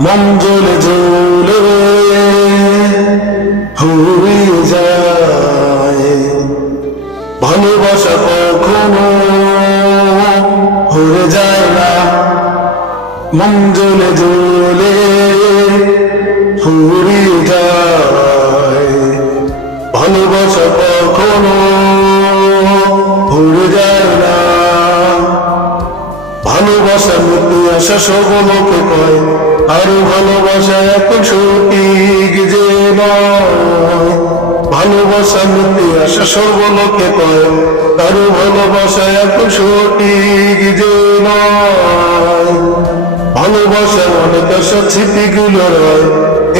মন জ্বলে জ্বলে হয়ে যায়, ভালোবাসা কখনো হয়ে যায় না। মন জ্বলে জ্বলে হয়ে যায়, ভালোবাসা কখনো হয়ে যায় না। ভালোবাসা মিটে আসা সকলকে কয়, আরো ভালোবাসা এখন সঠিক যে নয়। ভালোবাসা মিটে আসা সকলকে কয়, আরো ভালোবাসা এখন সঠিক যে নয়। ভালোবাসা অনেক আশা স্মৃতিগুলো রয়,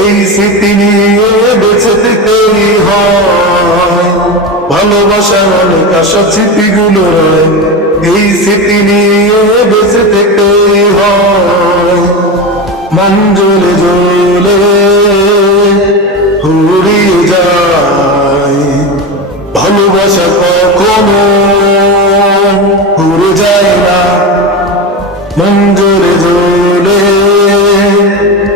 এই স্মৃতি নিয়ে বেঁচে থেকেই হয়। ভালোবাসা অনেক আশা স্মৃতিগুলো রয়, এই স্মৃতি নিয়ে বেঁচে থেকেই হয়। মন জ্বলে জ্বলে হারিয়ে যায়, ভালোবাসা কখনো হারিয়ে যায় না। মন জ্বলে জ্বলে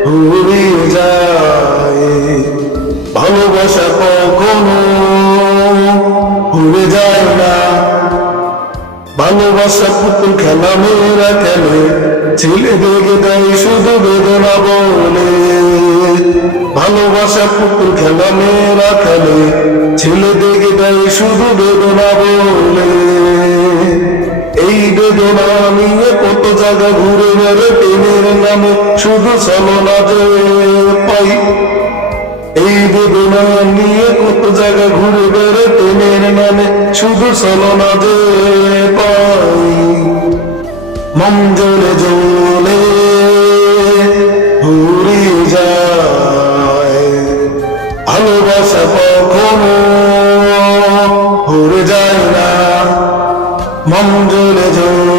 হারিয়ে যায়, ভালোবাসা কখনো হারিয়ে যায় না। ভালোবাসা পুতুল খেলা মেয়েরা খেলে, ছেলে দেখে দেয় শুধু বেদনা বলে। ভালোবাসা পুতুল খেলা মেয়েরা খেলে, ছেলে দেখে দেয় শুধু বেদনা বলে। এই বেদনা নিয়ে কত জায়গা ঘুরে বেড়ে প্রেমের নামে শুধু ছলনা যে পাই। এই বেদনা নিয়ে কত জায়গা ঘুরে বেড়ে প্রেমের নামে শুধু ছলনা যে পাই। মন জ্বলে জ্বলে হারিয়ে যায়, ভালোবাসা কখনো হারিয়ে যায় না। মন জ্বলে জ্বলে